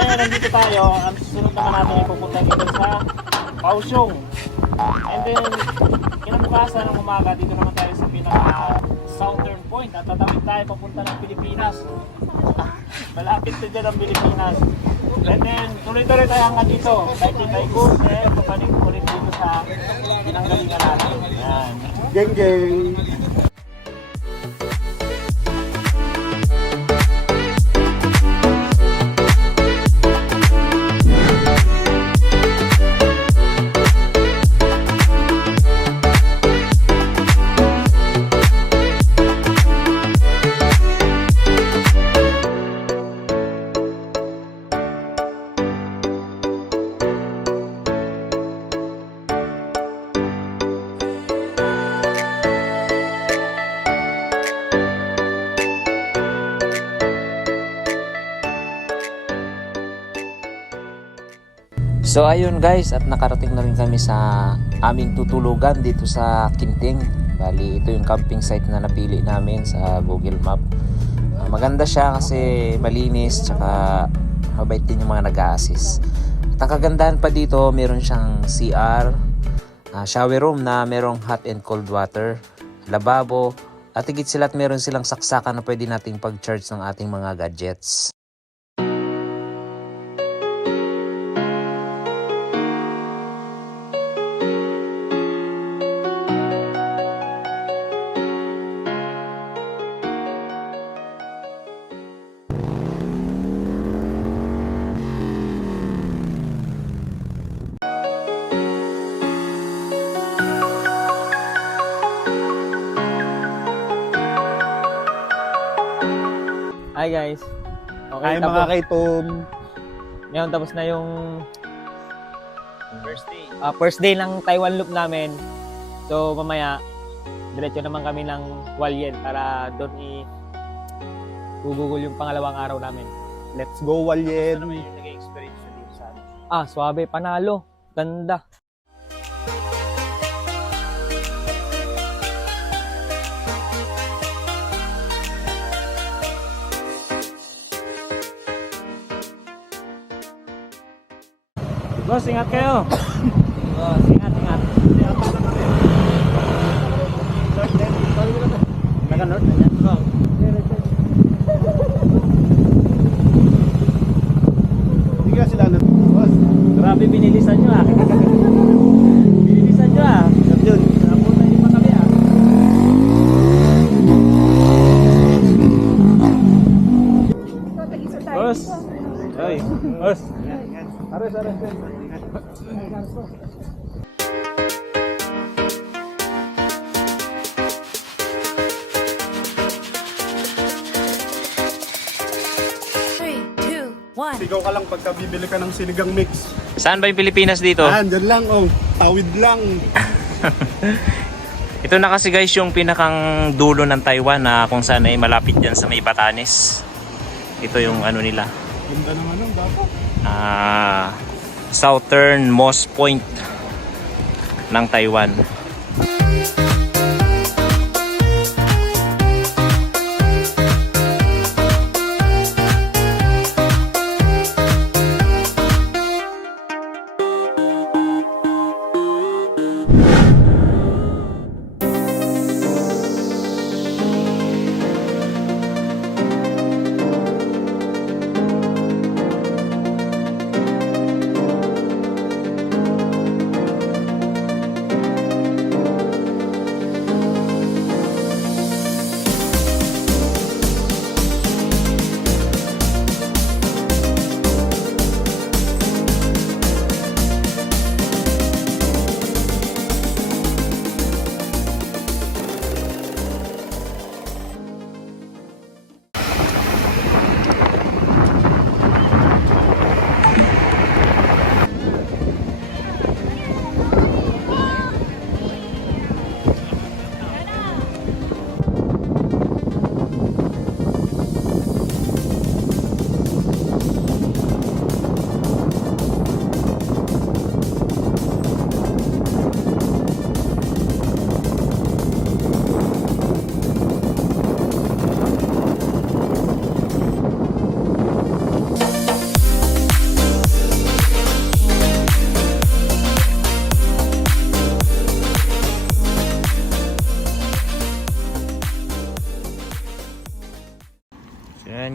Ngayon, nandito tayo. Ang susunod naman natin ay pupunta dito sa Kaohsiung. And then, kinabukasan ng umaga, dito naman tayo sa pinaka-southern point. At tatawid tayo papunta ng Pilipinas. Malapit na dyan ang Pilipinas. And then, tuloy-tuloy tayo hanggang dito. Kahit ikot, papanig ulit dito sa pinanggalingan natin. Yan. Geng geng. So ayun guys, at nakarating na rin kami sa aming tutulugan dito sa Kinting. Bali, ito yung camping site na napili namin sa Google Map. Maganda siya kasi malinis, tsaka mabait din yung mga nag-a-assist. At ang kagandahan pa dito, meron siyang CR, shower room na merong hot and cold water, lababo, at higit sila at meron silang saksakan na pwede nating pag-charge ng ating mga gadgets. Hi guys. Okay, Ay mga kaitom. Ngayon tapos na yung First day. first day ng Taiwan loop namin. So mamaya diretso naman kami ng Hualien para doon gugugol yung pangalawang araw namin. Let's go, Walyen. Ano naman yung naging experience nyo dito sa amin? Swabe, panalo. Ganda. Boss, ingat kayo. Ingat. Naka-north na yan? Oo. Hindi ka sila na. Boss. Grabe binilisan nyo ah. Binilisan nyo ah. Yun. Napunta nyo pa kami ah. Boss. Oy, boss. Ares. Three, two, one. Sigaw ka lang pagka bibili ka ng sinigang mix. Saan ba yung Pilipinas dito? Dyan lang, tawid lang. Ito na kasi guys yung pinakang dulo ng Taiwan na kung saan ay malapit dyan sa may Batanes. Ito yung ano nila. Ganda naman ang dapat. Southernmost point ng Taiwan.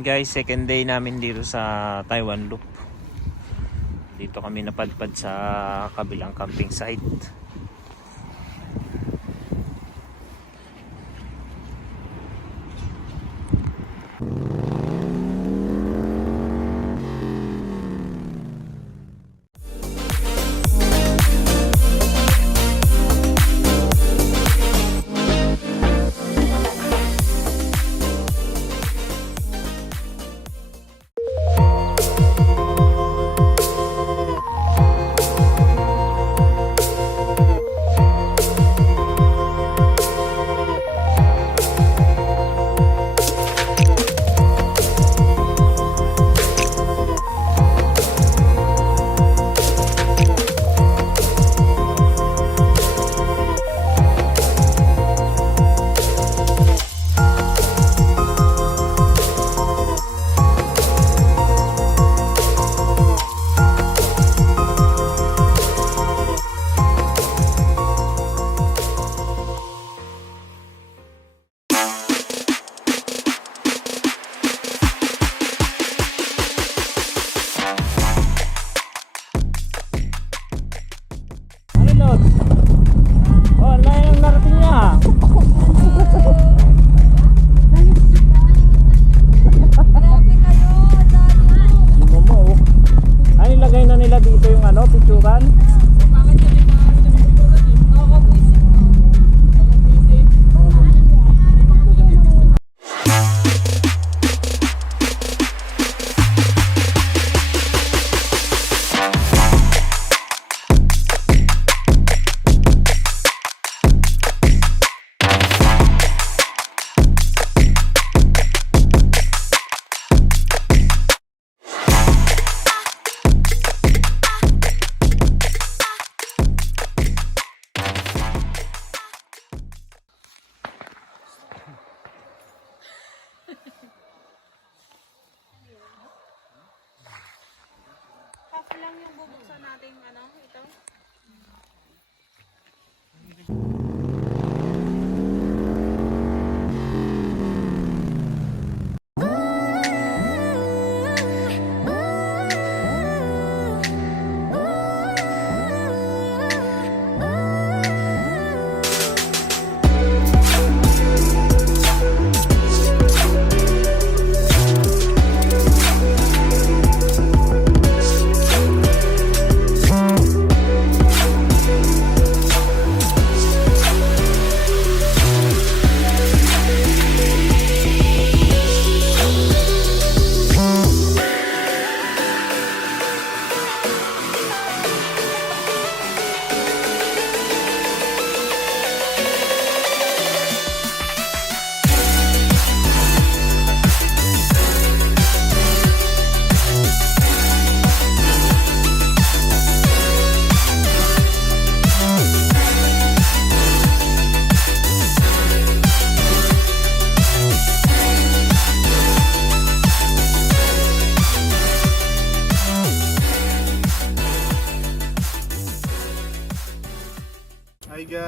guys, second day namin dito sa Taiwan Loop. Dito kami napadpad sa kabilang camping site. Ano Lord? Oh, ano yung narating niya? Yung mo, oh. Ano ilagay na nila dito yung ano, picturan? Half lang yung bubuksan natin ano, ito.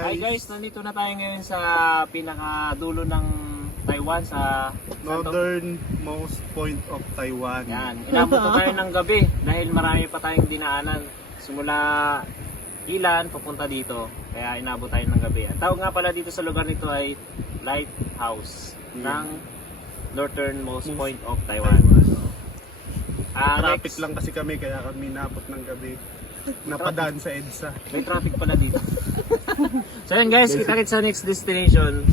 Hi guys, nandito na tayo ngayon sa pinakadulo ng Taiwan sa Northernmost point of Taiwan. Yan, inabot na tayo ng gabi dahil marami pa tayong dinaanan. Simula Ilan papunta dito, kaya inabot tayo ng gabi. Ang tawag nga pala dito sa lugar nito ay Lighthouse ng northernmost point of Taiwan. Traffic Next, lang kasi kami kaya kami napot ng gabi. Napadaan sa EDSA. may traffic pala dito. So yan guys, kita-kits sa next destination.